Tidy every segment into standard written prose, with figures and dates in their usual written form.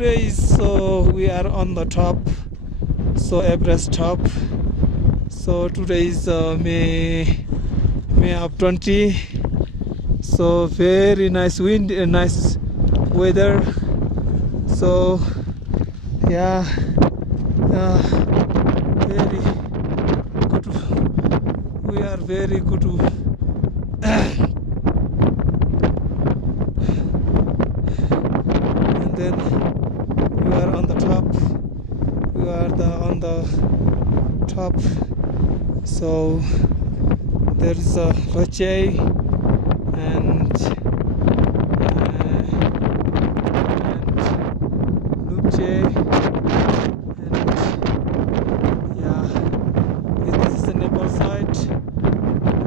today is we are on the top, so Everest top. So today is May of 20. So very nice wind and nice weather. So yeah, very good. We are very good. And then we are on the top. We are on the top. So there is a Loche and Lubche, and yeah, this is the Nepal side,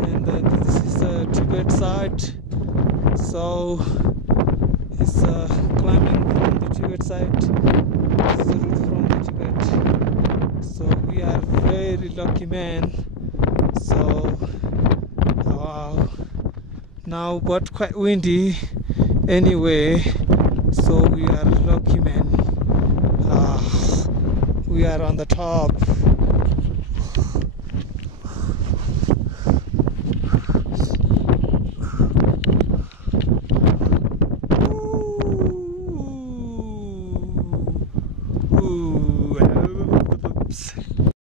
and this is the Tibet side. So it's climbing from the Tibet side. This is the route from the Tibet. So we are very lucky, man. So wow, now but quite windy anyway. So we are lucky, man. We are on the top.